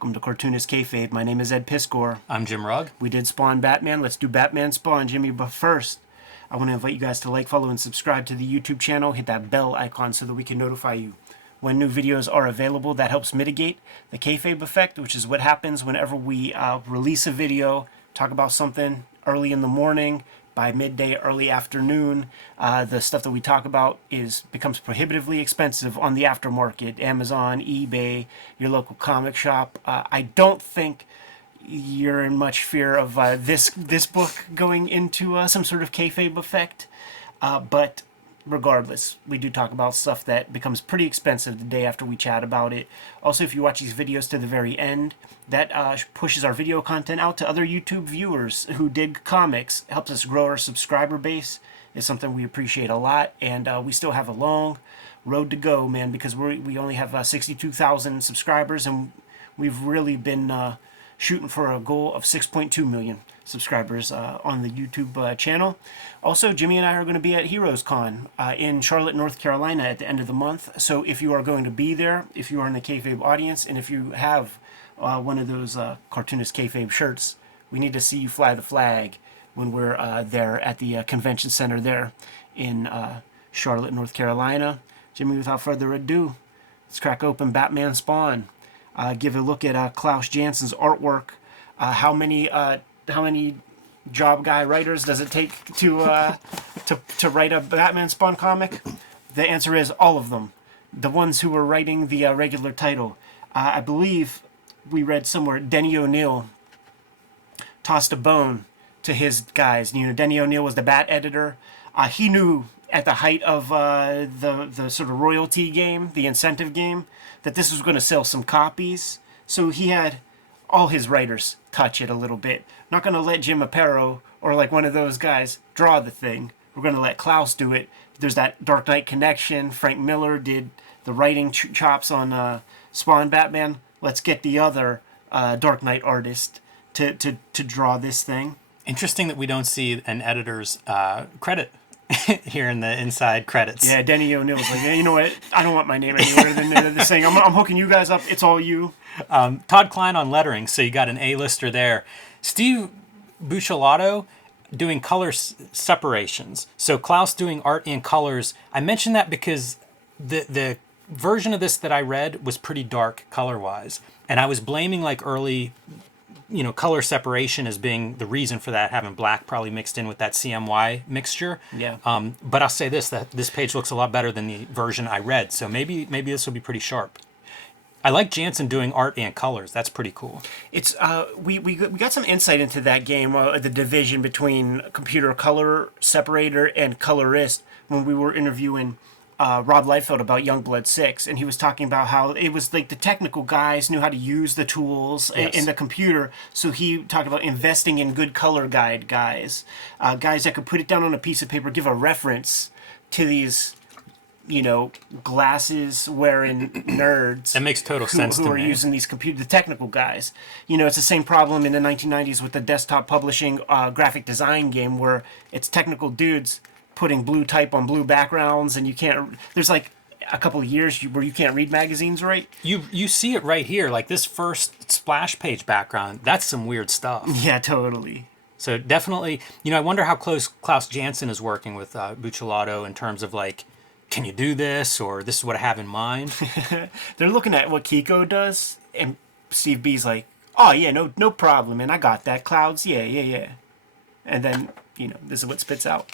Welcome to Cartoonist Kayfabe. My name is Ed Piskor. I'm Jim Rugg. We did Spawn Batman. Let's do Batman Spawn, Jimmy. But first, I want to invite you guys to like, follow, and subscribe to the YouTube channel. Hit that bell icon so that we can notify you when new videos are available. That helps mitigate the kayfabe effect, which is what happens whenever we release a video, talk about something early in the morning. By midday, early afternoon, the stuff that we talk about becomes prohibitively expensive on the aftermarket, Amazon, eBay, your local comic shop. I don't think you're in much fear of this book going into some sort of kayfabe effect, but regardless, we do talk about stuff that becomes pretty expensive the day after we chat about it. Also, if you watch these videos to the very end, that pushes our video content out to other YouTube viewers who dig comics, helps us grow our subscriber base. It's something we appreciate a lot, and we still have a long road to go, man, because we only have 62,000 subscribers, and we've really been shooting for a goal of 6.2 million subscribers on the YouTube channel. Also, Jimmy and I are going to be at Heroes Con in Charlotte, North Carolina at the end of the month. So if you are going to be there, if you are in the Kayfabe audience, and if you have one of those Cartoonist Kayfabe shirts, we need to see you fly the flag when we're there at the convention center there in Charlotte, North Carolina. Jimmy, without further ado, let's crack open Batman Spawn. Give a look at Klaus Jansson's artwork. How many job guy writers does it take to write a Batman Spawn comic? The answer is all of them. The ones who were writing the regular title. I believe we read somewhere Denny O'Neil tossed a bone to his guys. You know, Denny O'Neil was the Bat editor. He knew at the height of the sort of royalty game, the incentive game, that this was going to sell some copies. So he had all his writers touch it a little bit. Not going to let Jim Aparo or like one of those guys draw the thing. We're going to let Klaus do it. There's that Dark Knight connection. Frank Miller did the writing chops on Spawn Batman. Let's get the other Dark Knight artist to draw this thing. Interesting that we don't see an editor's credit here in the inside credits. Yeah, Denny O'Neil's like, yeah, you know what? I don't want my name anywhere than this thing. I'm hooking you guys up. It's all you. Todd Klein on lettering, so you got an A-lister there. Steve Buccellato doing color separations. So Klaus doing art in colors. I mentioned that because the version of this that I read was pretty dark color-wise. And I was blaming like early color separation as being the reason for that, having black probably mixed in with that CMY mixture. Yeah. But I'll say that this page looks a lot better than the version I read, so maybe this will be pretty sharp. I like Jansson doing art and colors. That's pretty cool. It's we got some insight into that game, the division between computer color separator and colorist, when we were interviewing Rob Liefeld about Youngblood 6, and he was talking about how it was like the technical guys knew how to use the tools in the computer, so he talked about investing in good color guide guys, guys that could put it down on a piece of paper, give a reference to these glasses wearing nerds. That makes total sense to me. Who are using these the technical guys. It's the same problem in the 1990s with the desktop publishing graphic design game, where it's technical dudes putting blue type on blue backgrounds, and you can't. There's like a couple of years where you can't read magazines right. You see it right here, like this first splash page background. That's some weird stuff. Yeah, totally. So definitely, I wonder how close Klaus Janson is working with Buccellato in terms of like, can you do this, or this is what I have in mind. They're looking at what Kiko does, and Steve B's like, oh yeah, no problem, man, I got that. Clouds, yeah. And then this is what spits out.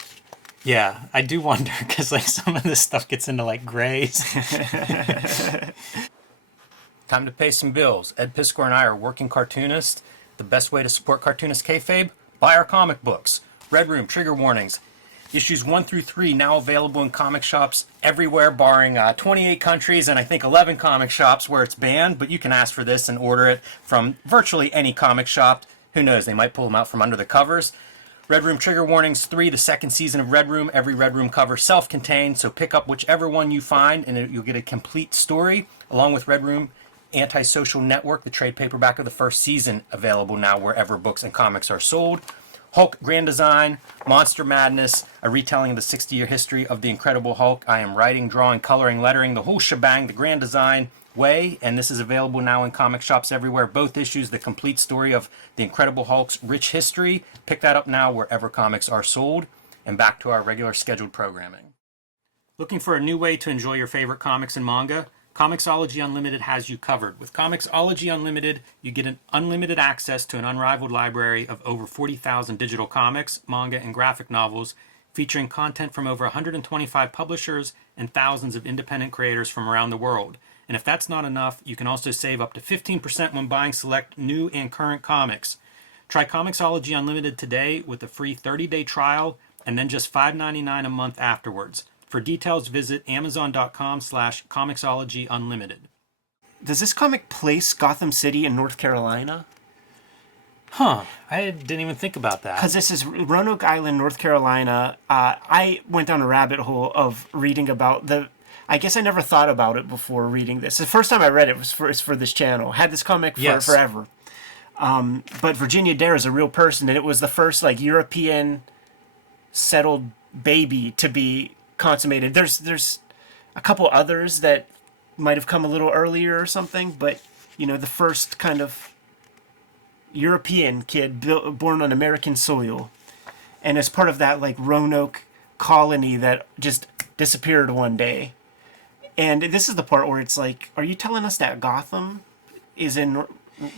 Yeah, I do wonder, because like some of this stuff gets into like grays. Time to pay some bills. Ed Piskor and I are working cartoonists. The best way to support Cartoonist Kayfabe? Buy our comic books. Red Room, Trigger Warnings. Issues 1 through 3 now available in comic shops everywhere, barring 28 countries and I think 11 comic shops where it's banned, but you can ask for this and order it from virtually any comic shop. Who knows, they might pull them out from under the covers. Red Room Trigger Warnings 3, the second season of Red Room. Every Red Room cover self-contained, so pick up whichever one you find and you'll get a complete story, along with Red Room Antisocial Network, the trade paperback of the first season, available now wherever books and comics are sold. Hulk Grand Design, Monster Madness, a retelling of the 60-year history of the Incredible Hulk. I am writing, drawing, coloring, lettering, the whole shebang, the Grand Design way, and this is available now in comic shops everywhere. Both issues, the complete story of the Incredible Hulk's rich history. Pick that up now wherever comics are sold. And back to our regular scheduled programming. Looking for a new way to enjoy your favorite comics and manga? Comixology Unlimited has you covered. With Comixology Unlimited, you get an unlimited access to an unrivaled library of over 40,000 digital comics, manga, and graphic novels, featuring content from over 125 publishers and thousands of independent creators from around the world. And if that's not enough, you can also save up to 15% when buying select new and current comics. Try Comixology Unlimited today with a free 30-day trial and then just $5.99 a month afterwards. For details, visit amazon.com/Comixology-Unlimited. Does this comic place Gotham City in North Carolina? Huh, I didn't even think about that. Because this is Roanoke Island, North Carolina. I went down a rabbit hole of reading about I guess I never thought about it before reading this. The first time I read it was for this channel. Had this comic for forever. But Virginia Dare is a real person, and it was the first European settled baby to be consummated. There's a couple others that might have come a little earlier or something, but the first kind of European kid born on American soil, and as part of that Roanoke colony that just disappeared one day. And this is the part where it's like, are you telling us that Gotham is in North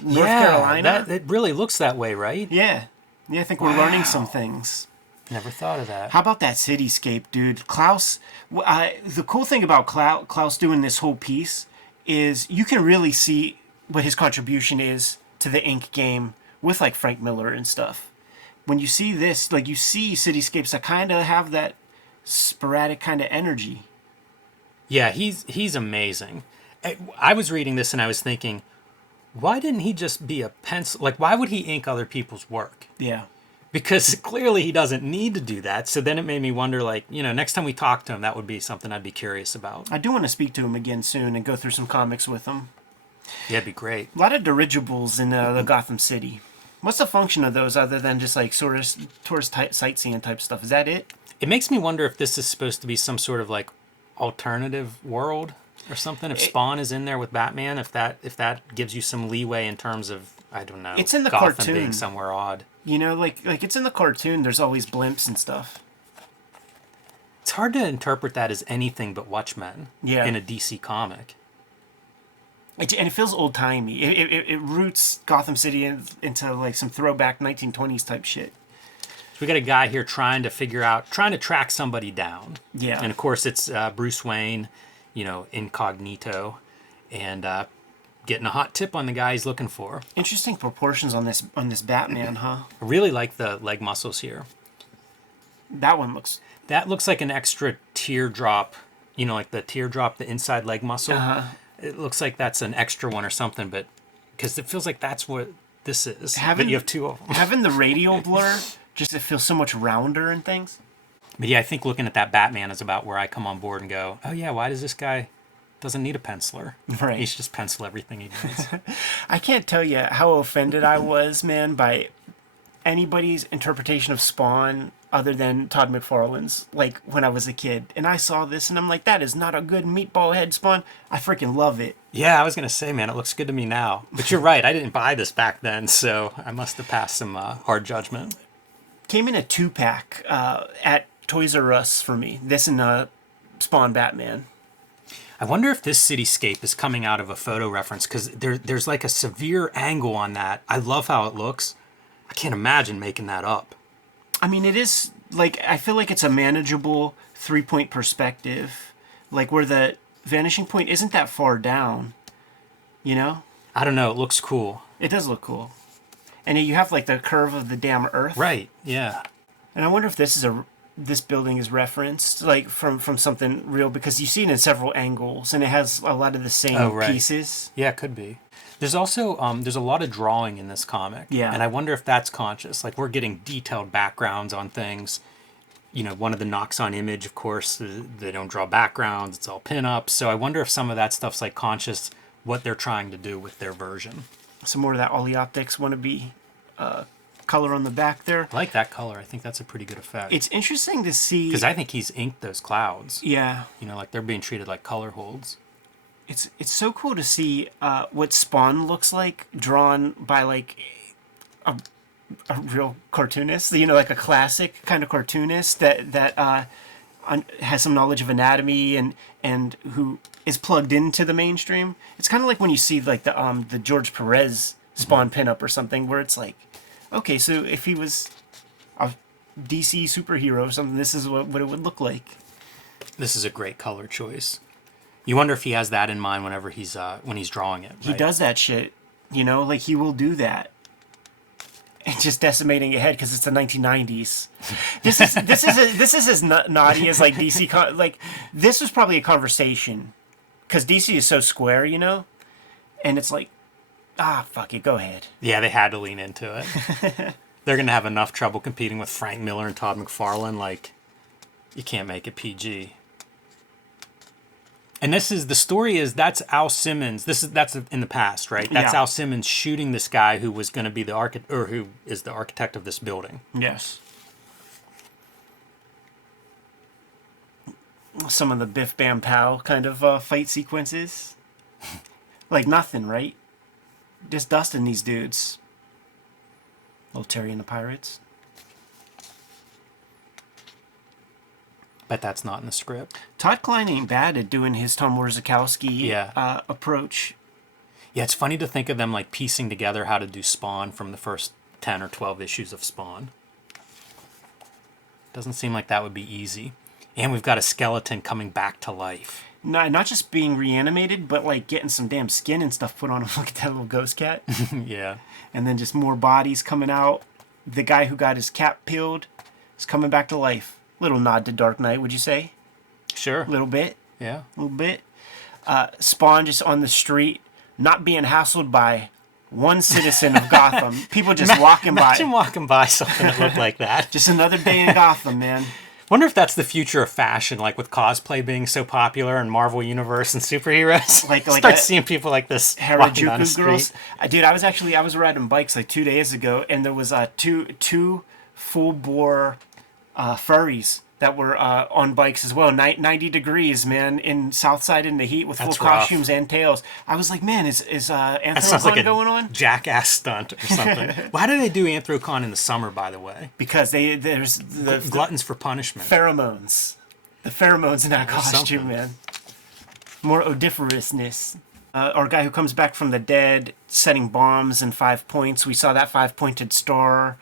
Carolina? It really looks that way, right? Yeah, I think we're learning some things. Never thought of that. How about that cityscape, dude? Klaus, the cool thing about Klaus doing this whole piece is you can really see what his contribution is to the ink game with Frank Miller and stuff. When you see this, you see cityscapes that kind of have that sporadic kind of energy. Yeah, he's amazing. I was reading this and I was thinking, why didn't he just be a pencil? Why would he ink other people's work? Yeah. Because clearly he doesn't need to do that. So then it made me wonder, next time we talk to him, that would be something I'd be curious about. I do want to speak to him again soon and go through some comics with him. Yeah, it'd be great. A lot of dirigibles in the Gotham City. What's the function of those other than just tourist sightseeing type stuff? Is that it? It makes me wonder if this is supposed to be some sort of alternative world or something. If Spawn is in there with Batman, if that gives you some leeway in terms of, I don't know, it's in the Gotham cartoon being somewhere odd. It's in the cartoon. There's always blimps and stuff. It's hard to interpret that as anything but Watchmen in a DC comic. And it feels old-timey. It roots Gotham City into some throwback 1920s type shit. So we got a guy here trying to track somebody down. Yeah. And of course it's Bruce Wayne, incognito, and getting a hot tip on the guy he's looking for. Interesting proportions on this Batman, huh? I really like the leg muscles here. That looks like an extra teardrop, the teardrop, the inside leg muscle. Uh-huh. It looks like that's an extra one or something, but because it feels like that's what this is. But you have two of them. Having the radial blur, just it feels so much rounder and things. But yeah, I think looking at that Batman is about where I come on board and go, oh yeah, why does this guy doesn't need a penciler? Right. He should just pencil everything he does. I can't tell you how offended I was, man, by anybody's interpretation of Spawn other than Todd McFarlane's, when I was a kid. And I saw this and I'm like, that is not a good meatball head Spawn. I freaking love it. Yeah, I was going to say, man, it looks good to me now. But you're right, I didn't buy this back then, so I must have passed some hard judgment. Came in a 2-pack at Toys R Us for me. This and Spawn Batman. I wonder if this cityscape is coming out of a photo reference, because there's a severe angle on that. I love how it looks. I can't imagine making that up. I mean, it is, I feel like it's a manageable 3-point perspective. Where the vanishing point isn't that far down, I don't know, it looks cool. It does look cool. And you have, the curve of the damn Earth. Right, yeah. And I wonder if this building is referenced, from something real, because you see it in several angles, and it has a lot of the same pieces. Yeah, it could be. There's also, there's a lot of drawing in this comic. Yeah. And I wonder if that's conscious. We're getting detailed backgrounds on things. One of the knocks on Image, of course, they don't draw backgrounds. It's all pinups. So I wonder if some of that stuff's conscious, what they're trying to do with their version. Some more of that Ollie Optics wannabe color on the back there. I like that color. I think that's a pretty good effect. It's interesting to see... Because I think he's inked those clouds. Yeah. You know, like they're being treated like color holds. It's so cool to see what Spawn looks like drawn by like a real cartoonist, you know, like a classic kind of cartoonist that has some knowledge of anatomy and who is plugged into the mainstream. It's kind of like when you see like the George Perez Spawn pinup or something, where it's like, okay, so if he was a DC superhero or something, this is what it would look like. This is a great color choice. You wonder if he has that in mind whenever he's when he's drawing it. Right? He does that shit, you know, like he will do that. It's just decimating your head because it's the 1990s. This is as naughty as like DC. Like this was probably a conversation because DC is so square, you know, and it's like, fuck it, go ahead. Yeah, they had to lean into it. They're gonna have enough trouble competing with Frank Miller and Todd McFarlane. Like, you can't make it PG. And this is the story is that's Al Simmons. That's in the past, right? That's Yeah. Al Simmons shooting this guy who was going to be the architect, or who is the architect of this building. Yes. Some of the Biff Bam Pow kind of fight sequences, like nothing, right? Just dusting these dudes. Little Terry and the Pirates. Bet that's not in the script. Todd Klein ain't bad at doing his Tom Warzikowski approach. Yeah, it's funny to think of them like piecing together how to do Spawn from the first 10 or 12 issues of Spawn. Doesn't seem like that would be easy. And we've got a skeleton coming back to life. Not just being reanimated, but like getting some damn skin and stuff put on him. Look at that little ghost cat. Yeah. And then just more bodies coming out. The guy who got his cap peeled is coming back to life. Little nod to Dark Knight, would you say? Sure. A little bit. Yeah. A little bit. Spawn just on the street, not being hassled by one citizen of Gotham. People just walking by. Imagine walking by something that looked like that. Just another day in Gotham, man. Wonder if that's the future of fashion, like with cosplay being so popular in Marvel Universe and superheroes. Like Start seeing people like this walking down the Harajuku street. girls. Dude, I was riding bikes like 2 days ago, and there was two full bore furries that were on bikes as well. 90 degrees, man, in Southside in the heat with That's full rough. costumes and tails. I was like, man, is That Anthrocon sounds like a going on? jackass stunt or something. Why do they do Anthrocon in the summer, by the way? Because there's the Gluttons for punishment. pheromones. The pheromones in that costume, something. man. More odoriferousness. Our guy who comes back from the dead, setting bombs and 5 points. We saw that 5-pointed star.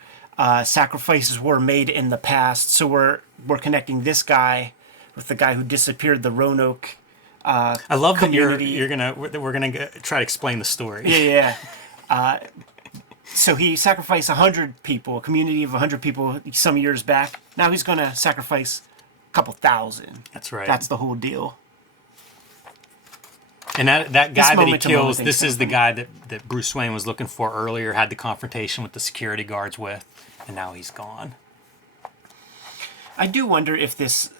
Sacrifices were made in the past, so we're connecting this guy with the guy who disappeared, the Roanoke. I love community. that we're gonna try to explain the story. Yeah. So he sacrificed 100 people, a community of 100 people some years back. Now he's gonna sacrifice a couple thousand. That's right. That's the whole deal. And that guy that he moment to moment kills, thing this is happened. the guy that Bruce Wayne was looking for earlier, had the confrontation with the security guards with, and now he's gone. I do wonder if this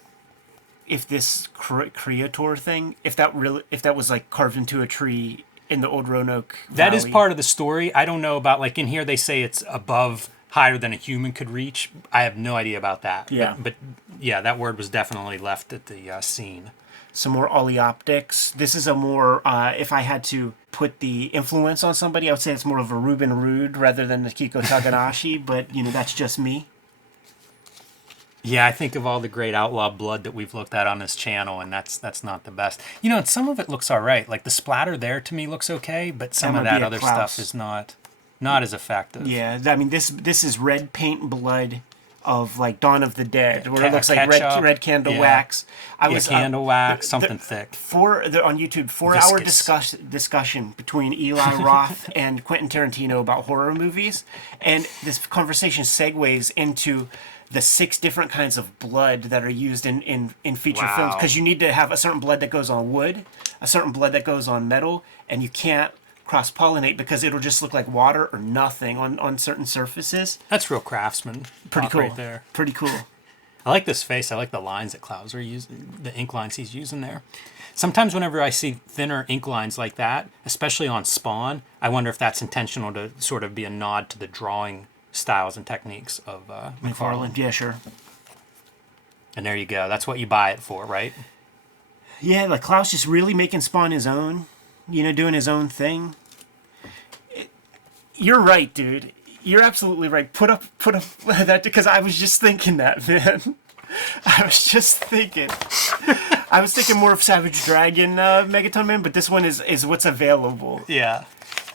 creator thing, if that was like carved into a tree in the old Roanoke That is Valley. part of the story. I don't know about, like in here they say it's above, higher than a human could reach. I have no idea about that. Yeah. But yeah, that word was definitely left at the scene. Some more Ollie optics. This is a more, if I had to put the influence on somebody, I would say it's more of a Ruben Rude rather than the Kiko Taganashi, but, that's just me. Yeah, I think of all the great outlaw blood that we've looked at on this channel, and that's not the best. And some of it looks all right. Like the splatter there to me looks okay, but some That of might be that a other Klaus. stuff is not as effective. Yeah, I mean, this is red paint blood of, like, Dawn of the Dead, where it looks like ketchup. red candle Yeah. wax. Candle wax, something thick. On YouTube, 4-hour Viscous. discussion between Eli Roth and Quentin Tarantino about horror movies, and this conversation segues into the 6 different kinds of blood that are used in feature Wow. films, because you need to have a certain blood that goes on wood, a certain blood that goes on metal, and you can't cross-pollinate because it'll just look like water or nothing on certain surfaces. That's real craftsman. Pretty talk cool. right there. Pretty cool. I like this face. I like the lines that Klaus are using, the ink lines he's using there. Sometimes whenever I see thinner ink lines like that, especially on Spawn, I wonder if that's intentional to sort of be a nod to the drawing styles and techniques of McFarlane. Yeah, sure. And there you go. That's what you buy it for, right? Yeah, like Klaus just really making Spawn his own, doing his own thing. You're right, dude. You're absolutely right. Put up that, because I was just thinking that, man. I was thinking more of Savage Dragon Megaton Man, but this one is what's available. Yeah.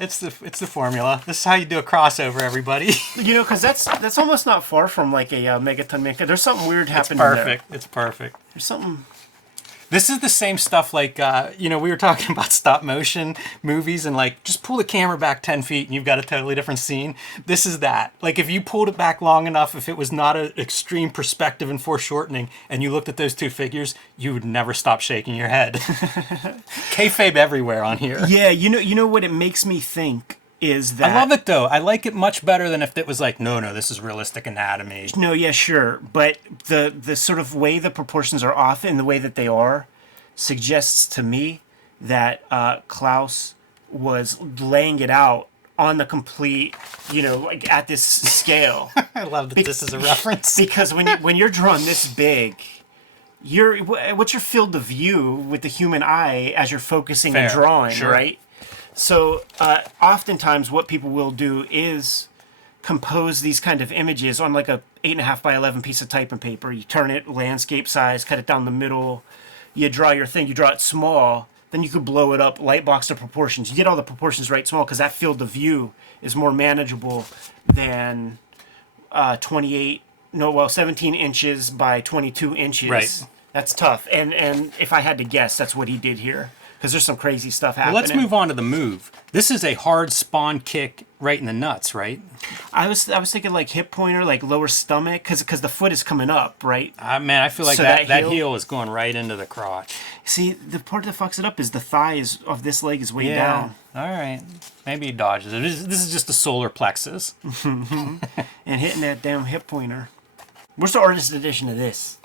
It's the formula. This is how you do a crossover, everybody. Because that's almost not far from like a Megaton Man. There's something weird happening Perfect. there. It's perfect. There's something. This is the same stuff like, we were talking about stop motion movies and like, just pull the camera back 10 feet and you've got a totally different scene. This is that. Like if you pulled it back long enough, if it was not an extreme perspective and foreshortening and you looked at those two figures, you would never stop shaking your head. Kayfabe everywhere on here. Yeah, you know what it makes me think is that... I love it though. I like it much better than if it was like, no, this is realistic anatomy. No, yeah, sure. But the sort of way the proportions are off and the way that they are suggests to me that Klaus was laying it out on the complete, like at this scale. I love that this is a reference. Because when you're drawn this big, what's your field of view with the human eye as you're focusing and drawing, sure. Right? So oftentimes what people will do is compose these kind of images on like a 8.5 by 11 piece of typing paper. You turn it landscape size, cut it down the middle. You draw your thing. You draw it small. Then you could blow it up, light box the proportions. You get all the proportions right small because that field of view is more manageable than 17 inches by 22 inches. Right. That's tough. And if I had to guess, that's what he did here. Because there's some crazy stuff happening. Well, let's move on to the move. This is a hard Spawn kick right in the nuts, right? I was thinking like hip pointer, like lower stomach, because the foot is coming up, right? Man, I feel like So that that heel is going right into the crotch. See, the part that fucks it up is the thigh of this leg is way down. All right. Maybe he dodges it. This is just the solar plexus. And hitting that damn hip pointer. Where's the artist edition of this?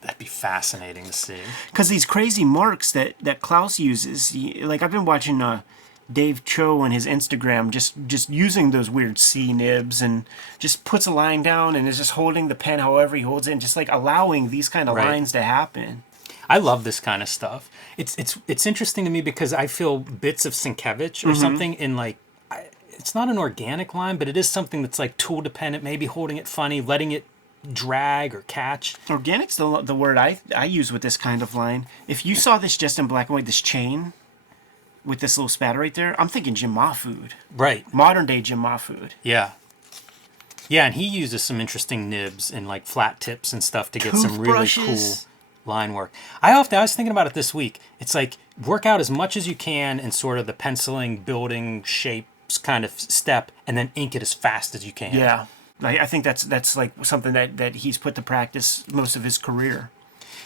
That'd be fascinating to see. Because these crazy marks that Klaus uses, like I've been watching Dave Cho on his Instagram, just using those weird C nibs and just puts a line down and is just holding the pen however he holds it and just like allowing these kind of lines to happen. I love this kind of stuff. It's interesting to me because I feel bits of Sienkiewicz or something in like, it's not an organic line, but it is something that's like tool dependent, maybe holding it funny, letting it drag or catch. Organic's the word I use with this kind of line. If you saw this just in black and white, this chain with this little spatter right there, I'm thinking Jim Mahfood. Right. Modern day Jim Mahfood. Yeah. Yeah, and he uses some interesting nibs and like flat tips and stuff to get some really cool line work. I was thinking about it this week. It's like work out as much as you can in sort of the penciling, building, shapes kind of step, and then ink it as fast as you can. Yeah. I think that's like something that he's put to practice most of his career.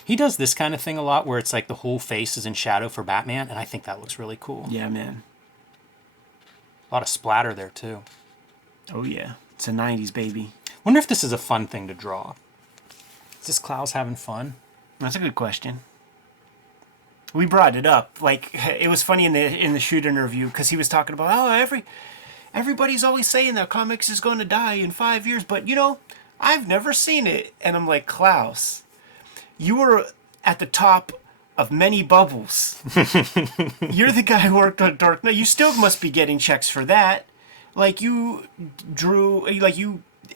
He does this kind of thing a lot where it's like the whole face is in shadow for Batman, and I think that looks really cool. Yeah, man. A lot of splatter there, too. Oh, yeah. It's a 90s, baby. Wonder if this is a fun thing to draw. Is this Klaus having fun? That's a good question. We brought it up. Like, it was funny in the shoot interview because he was talking about, everybody's always saying that comics is going to die in 5 years, but, I've never seen it. And I'm like, Klaus, you were at the top of many bubbles. You're the guy who worked on Dark Knight. You still must be getting checks for that. Like, you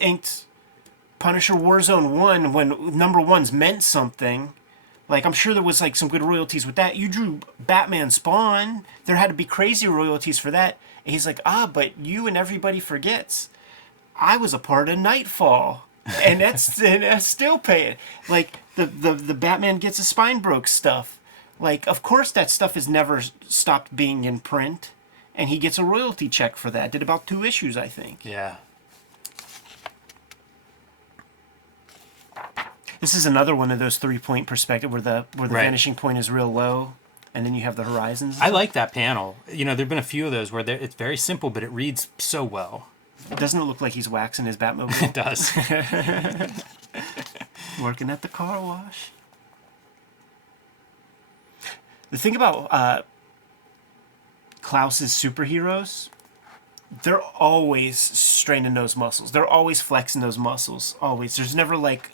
inked Punisher Warzone 1 when #1s meant something. Like, I'm sure there was, like, some good royalties with that. You drew Batman Spawn. There had to be crazy royalties for that. And he's like, but you and everybody forgets. I was a part of Nightfall. And that's still paying. Like, the Batman gets his spine broke stuff. Like, of course that stuff has never stopped being in print. And he gets a royalty check for that. Did about 2 issues, I think. Yeah. This is another one of those 3-point perspective where the vanishing point is real low, and then you have the horizons. I like that panel. There've been a few of those where it's very simple, but it reads so well. Doesn't it look like he's waxing his Batmobile? It does. Working at the car wash. The thing about Klaus's superheroes they're always straining those muscles. They're always flexing those muscles. Always. There's never like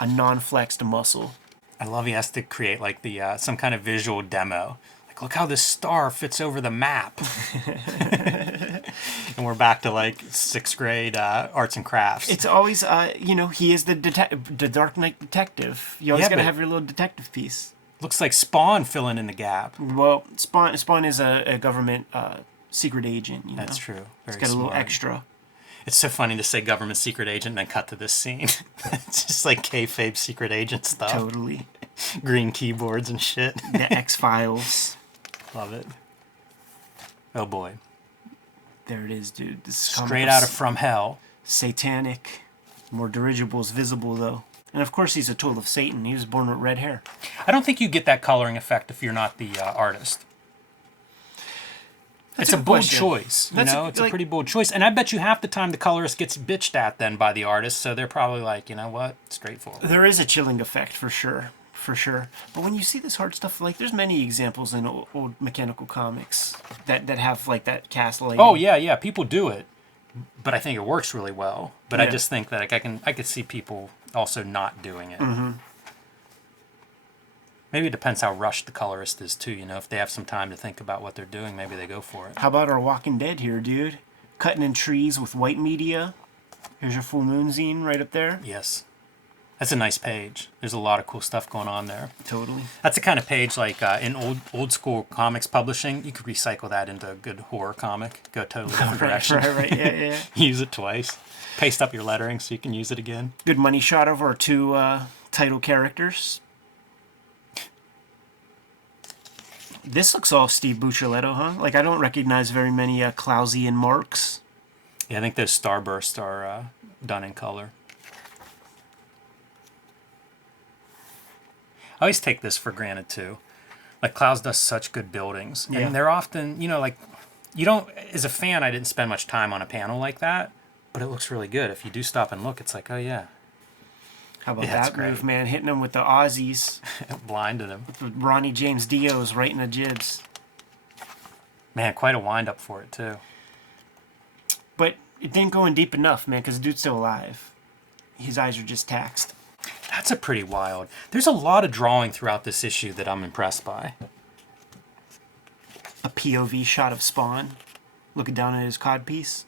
a non-flexed muscle. I love he has to create like the some kind of visual demo. Like, look how this star fits over the map. And we're back to like 6th grade arts and crafts. It's always, he is the Dark Knight detective. You always gotta have your little detective piece. Looks like Spawn filling in the gap. Well, Spawn is a government secret agent. You know? That's true. Very It's got a little smart. extra. It's so funny to say government secret agent and then cut to this scene. It's just like kayfabe secret agent stuff. Totally. Green keyboards and shit. The X-Files. Love it. Oh boy. There it is, dude. This is Straight out of From Hell. satanic. More dirigibles visible, though. And of course, he's a tool of Satan. He was born with red hair. I don't think you get that coloring effect if you're not the artist. It's a bold choice, you know? It's a pretty bold choice. And I bet you half the time the colorist gets bitched at then by the artist, so they're probably like, you know what? Straightforward. There is a chilling effect, for sure. For sure. But when you see this hard stuff, like, there's many examples in old mechanical comics that have, like, that cast lighting. Oh, yeah, people do it. But I think it works really well. But I Yeah. just think that like, I could see people also not doing it. Mm-hmm. Maybe it depends how rushed the colorist is, too. You know, if they have some time to think about what they're doing, maybe they go for it. How about our Walking Dead here, dude? Cutting in trees with white media. Here's your full moon zine right up there. Yes. That's a nice page. There's a lot of cool stuff going on there. Totally. That's the kind of page like in old school comics publishing, you could recycle that into a good horror comic. Go totally different direction. Right. Yeah. Use it twice. Paste up your lettering so you can use it again. Good money shot over our two title characters. This looks all Steve Buccellato, huh? Like, I don't recognize very many Clausian marks. Yeah, I think those starbursts are done in color. I always take this for granted, too. Like, Klaus does such good buildings. Yeah. And they're often, you know, like, you don't, as a fan, I didn't spend much time on a panel like that, but it looks really good. If you do stop and look, it's like, oh, yeah. How about Yeah, it's that great. move, man? Hitting them with the Aussies. Blinded him. With Ronnie James Dio's right in the jibs. Man, quite a wind-up for it, too. But it didn't go in deep enough, man, because the dude's still alive. His eyes are just taxed. That's a pretty wild. There's a lot of drawing throughout this issue that I'm impressed by. A POV shot of Spawn looking down at his codpiece.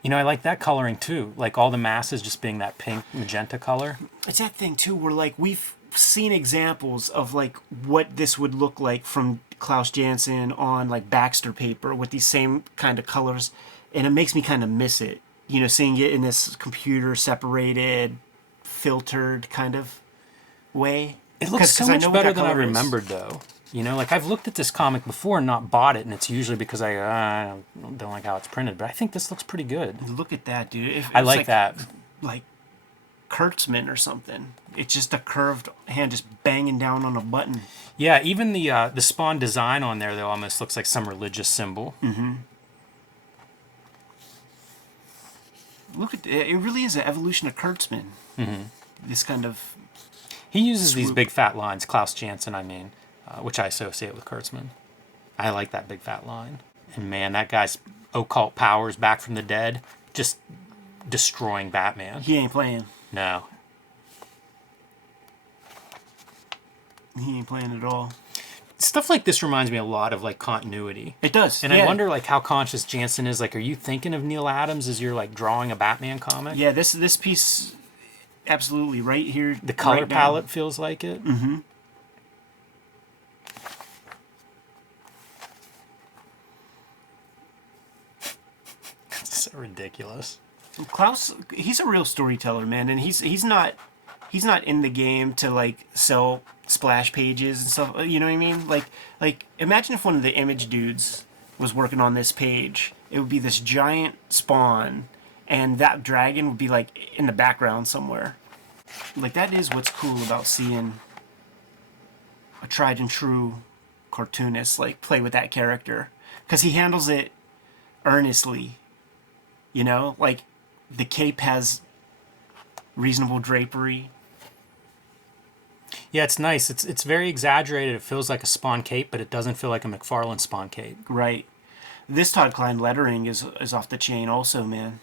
You know, I like that coloring too. Like all the masses just being that pink magenta color. It's that thing too where like we've seen examples of like what this would look like from Klaus Janson on like Baxter paper with these same kind of colors, and it makes me kind of miss it. You know, seeing it in this computer separated, filtered kind of way. It looks so I much know what better that than I color is. remembered though. You know, like I've looked at this comic before and not bought it, and it's usually because I don't like how it's printed. But I think this looks pretty good. Look at that, dude. I like that. Like Kurtzman or something. It's just a curved hand just banging down on a button. Yeah, even the Spawn design on there though almost looks like some religious symbol. Mm-hmm. Look at it. It really is an evolution of Kurtzman. Mm-hmm. This kind of He uses these big fat lines, Klaus Janson, I mean, which I associate with Kurtzman. I like that big fat line. And man, that guy's occult powers back from the dead, just destroying Batman. he ain't playing. No. He ain't playing at all. Stuff like this reminds me a lot of like continuity. It does. And yeah. I wonder like how conscious Janson is. Like, are you thinking of Neil Adams as you're like drawing a Batman comic? Yeah, this piece, absolutely right here. The color right now. palette feels like it. Mm-hmm. It's so ridiculous. Klaus, he's a real storyteller, man, and he's not in the game to like sell splash pages and stuff. You know what I mean? Like imagine if one of the image dudes was working on this page. It would be this giant Spawn, and that dragon would be like in the background somewhere. Like that is what's cool about seeing a tried and true cartoonist like play with that character, because he handles it earnestly. You know, like the cape has reasonable drapery. Yeah, it's nice. It's very exaggerated. It feels like a Spawn cape, but it doesn't feel like a McFarlane Spawn cape. Right. This Todd Klein lettering is off the chain also, man.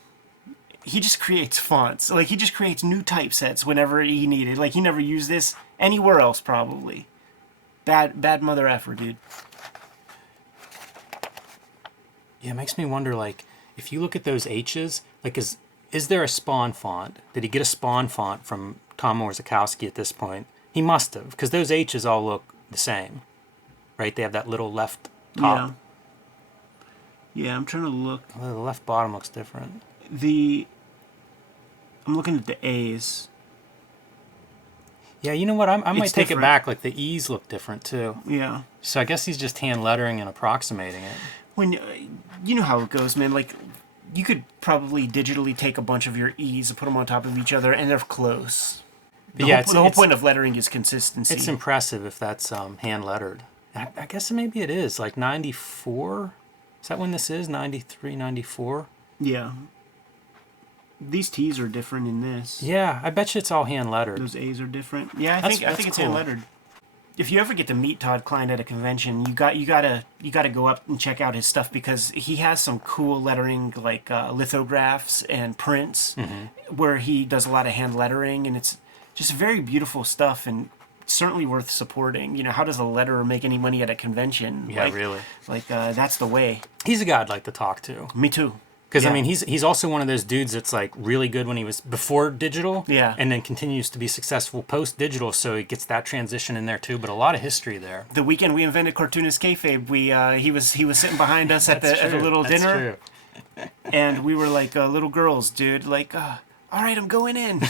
He just creates fonts. Like, he just creates new typesets whenever he needed. Like, he never used this anywhere else, probably. Bad mother effer, dude. Yeah, it makes me wonder, like, if you look at those H's, like, is there a Spawn font? Did he get a Spawn font from Tom Orzechowski at this point? He must have, because those H's all look the same, right? They have that little left top. Yeah, I'm trying to look. The left bottom looks different. I'm looking at the A's. Yeah, you know what? I might take different. it back. Like, the E's look different, too. Yeah. So I guess he's just hand lettering and approximating it. When you know how it goes, man. Like, you could probably digitally take a bunch of your E's and put them on top of each other, and they're close. The whole point of lettering is consistency. It's impressive if that's hand lettered. I guess maybe it is. Like 94? Is that when this is? 93, 94? Yeah. These T's are different in this. Yeah, I bet you it's all hand lettered. Those A's are different. Yeah, I think it's cool. hand lettered. If you ever get to meet Todd Klein at a convention, you gotta go up and check out his stuff, because he has some cool lettering, like lithographs and prints, where he does a lot of hand lettering, and it's just very beautiful stuff, and certainly worth supporting. You know, how does a letterer make any money at a convention? Yeah, really. Like, that's the way. He's a guy I'd like to talk to. Me too. Because, Yeah. I mean, he's also one of those dudes that's, like, really good when he was before digital. Yeah. And then continues to be successful post-digital, so he gets that transition in there, too. But a lot of history there. The weekend we invented Cartoonist Kayfabe, he was sitting behind us at the little dinner. True. And we were like little girls, dude. Like, all right, I'm going in.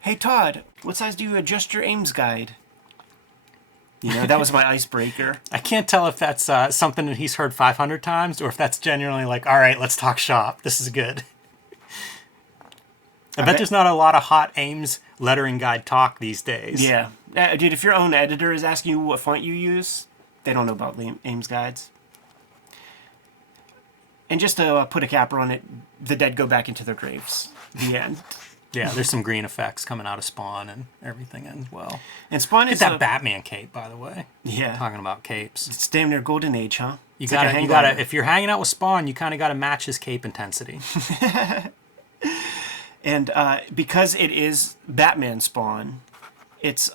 Hey, Todd, what size do you adjust your Ames guide? You know, that was my icebreaker. I can't tell if that's something that he's heard 500 times or if that's genuinely like, all right, let's talk shop. This is good. I bet there's not a lot of hot Ames lettering guide talk these days. Yeah. Dude, if your own editor is asking you what font you use, they don't know about Ames guides. And just to put a capper on it, the dead go back into their graves. The end. Yeah, there's some green effects coming out of Spawn and everything as well. And Spawn Get is that Batman cape, by the way. Yeah. Talking about capes. It's damn near golden age, huh? You gotta, if you're hanging out with Spawn, you kind of gotta match his cape intensity. And because it is Batman Spawn, it's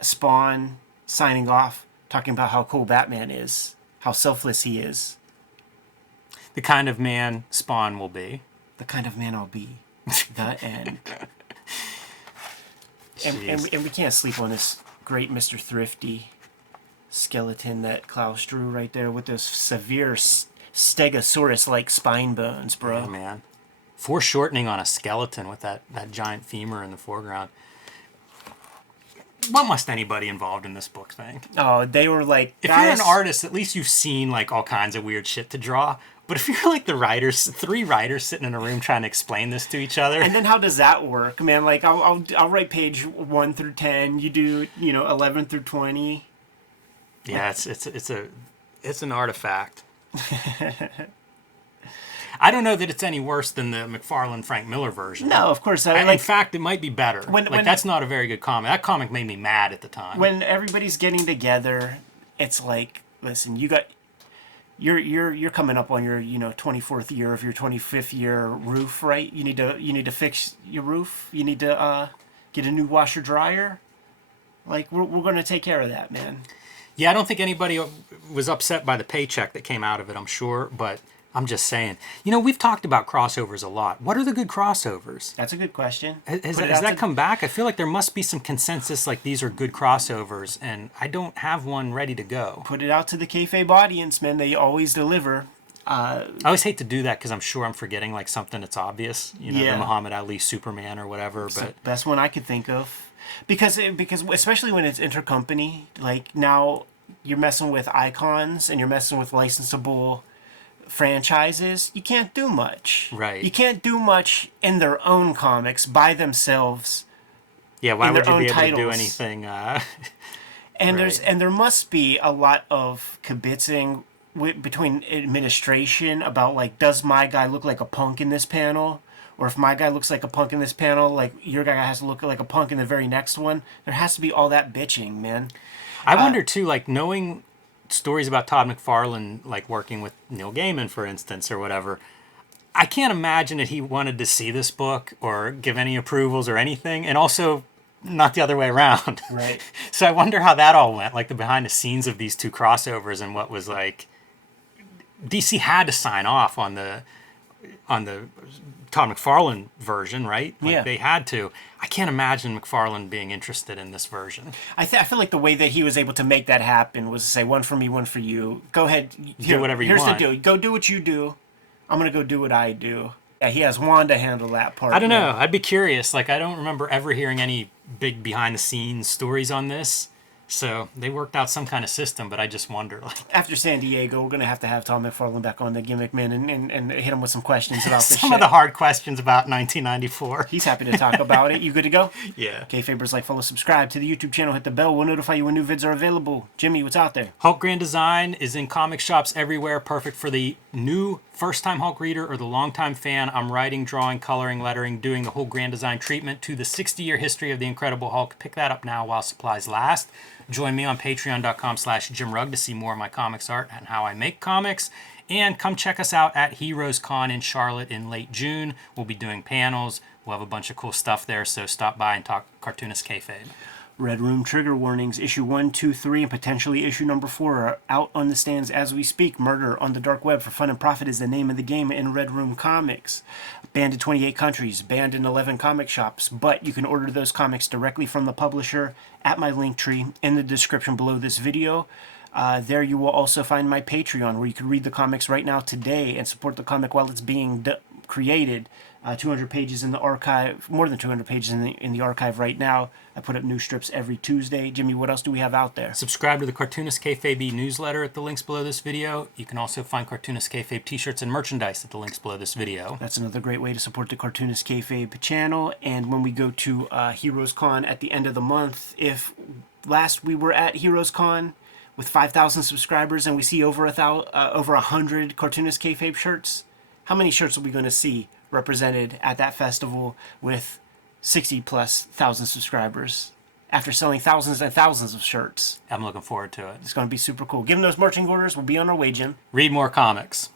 Spawn signing off, talking about how cool Batman is, how selfless he is. The kind of man Spawn will be. The kind of man I'll be. The end. And we can't sleep on this great Mr. Thrifty skeleton that Klaus drew right there with those severe Stegosaurus-like spine bones, bro. Oh, man. Foreshortening on a skeleton with that giant femur in the foreground. What must anybody involved in this book think? Oh, they were like, if you're an artist, at least you've seen like all kinds of weird shit to draw. But if you're like the writers, 3 writers sitting in a room trying to explain this to each other, and then how does that work, man? Like, I'll write page 1 through 10. You do 11 through 20. Yeah, it's an artifact. I don't know that it's any worse than the McFarlane Frank Miller version. No, of course. In fact, it might be better. When that's not a very good comic. That comic made me mad at the time. When everybody's getting together, it's like, listen, you're coming up on your 24th year of your 25th year roof, right? You need to fix your roof. You need to get a new washer dryer. Like, we're gonna take care of that, man. Yeah, I don't think anybody was upset by the paycheck that came out of it, I'm sure, but I'm just saying. We've talked about crossovers a lot. What are the good crossovers? That's a good question. Has that come back? I feel like there must be some consensus like these are good crossovers, and I don't have one ready to go. Put it out to the kayfabe audience, man. They always deliver. I always hate to do that because I'm sure I'm forgetting like something that's obvious. The Muhammad Ali Superman or whatever. It's but the best one I could think of. Because especially when it's intercompany, like now you're messing with icons and you're messing with licensable franchises, you can't do much. Right. You can't do much in their own comics by themselves. Yeah, why would you be able titles. to do anything? And right. there must be a lot of kibitzing between administration about like, does my guy look like a punk in this panel? Or if my guy looks like a punk in this panel, like your guy has to look like a punk in the very next one. There has to be all that bitching, man. I wonder too, like knowing stories about Todd McFarlane, like working with Neil Gaiman, for instance, or whatever. I can't imagine that he wanted to see this book or give any approvals or anything, and also not the other way around. Right. So I wonder how that all went, like the behind the scenes of these two crossovers and what was like. DC had to sign off on the Todd McFarlane version, right? Like Yeah. they had to. I can't imagine McFarlane being interested in this version. I feel like the way that he was able to make that happen was to say, one for me, one for you. Go ahead. Do whatever you here's want. the deal. Go do what you do. I'm going to go do what I do. Yeah, he has Wanda handle that part. I don't know. I'd be curious. Like, I don't remember ever hearing any big behind-the-scenes stories on this. So they worked out some kind of system, but I just wonder. Like, After San Diego, we're going to have Tom McFarlane back on the Gimmick Man and hit him with some questions about this some shit. of the hard questions about 1994. He's happy to talk about it. You good to go? Yeah. Kayfabers, like, follow, subscribe to the YouTube channel, hit the bell. We'll notify you when new vids are available. Jimmy, what's out there? Hulk Grand Design is in comic shops everywhere, perfect for the new first-time Hulk reader or the long-time fan. I'm writing, drawing, coloring, lettering, doing the whole Grand Design treatment to the 60-year history of the Incredible Hulk. Pick that up now while supplies last. Join me on patreon.com/JimRugg to see more of my comics art and how I make comics. And come check us out at Heroes Con in Charlotte in late June. We'll be doing panels. We'll have a bunch of cool stuff there, so stop by and talk Cartoonist Kayfabe. Red Room trigger warnings. Issue 1, 2, 3, and potentially issue number 4 are out on the stands as we speak. Murder on the Dark Web for Fun and Profit is the name of the game in Red Room Comics. Banned in 28 countries, banned in 11 comic shops, but you can order those comics directly from the publisher at my link tree in the description below this video. There you will also find my Patreon, where you can read the comics right now today and support the comic while it's being created. 200 pages in the archive, more than 200 pages in the archive right now. I put up new strips every Tuesday. Jimmy, what else do we have out there? Subscribe to the Cartoonist Kayfabe newsletter at the links below this video. You can also find Cartoonist Kayfabe t-shirts and merchandise at the links below this video. That's another great way to support the Cartoonist Kayfabe channel. And when we go to Heroes Con at the end of the month, if last we were at Heroes Con with 5,000 subscribers and we see over 100 Cartoonist Kayfabe shirts, how many shirts are we going to see represented at that festival with 60+ thousand subscribers after selling thousands and thousands of shirts? I'm looking forward to it. It's going to be super cool. Give them those marching orders. We'll be on our way, Jim. Read more comics.